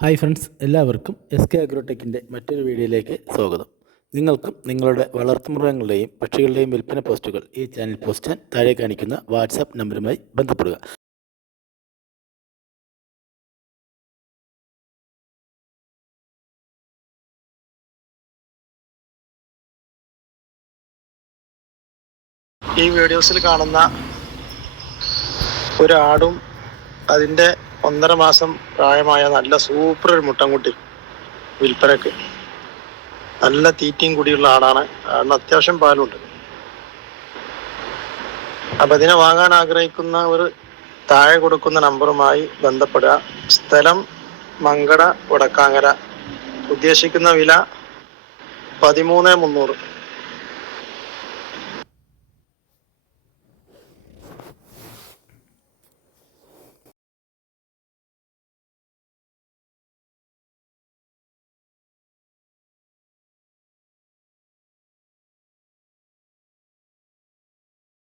Hi friends എല്ലാവർക്കും S K അഗ്രോടെക്കിന്റെ മറ്റൊരു വീഡിയോയിലേക്ക് സ്വാഗതം. നിങ്ങൾക്കും നിങ്ങളുടെ വളർത്തുമൃഗങ്ങളുടെയും പക്ഷികളുടെയും വിൽപ്പന പോസ്റ്റുകൾ ഈ ചാനൽ പോസ്റ്റ് ചെയ്യാൻ താഴെ കാണിക്കുന്ന വാട്സാപ്പ് നമ്പറുമായി ബന്ധപ്പെടുക. ഈ വീഡിയോസിൽ കാണുന്ന ഒരാടും അതിന്റെ ഒന്നര മാസം പ്രായമായ നല്ല സൂപ്പർ ഒരു മുട്ടൻകുട്ടി വിൽപ്പനക്ക്. നല്ല തീറ്റയും കൂടിയുള്ള ആടാണ് ആടിന് അത്യാവശ്യം പാലുണ്ട്. അപ്പം ഇതിനെ വാങ്ങാൻ ആഗ്രഹിക്കുന്ന ഒരു താഴെ കൊടുക്കുന്ന നമ്പറുമായി ബന്ധപ്പെടുക. സ്ഥലം മങ്കട വടക്കാങ്ങര. ഉദ്ദേശിക്കുന്ന വില പതിമൂന്ന് മുന്നൂറ്.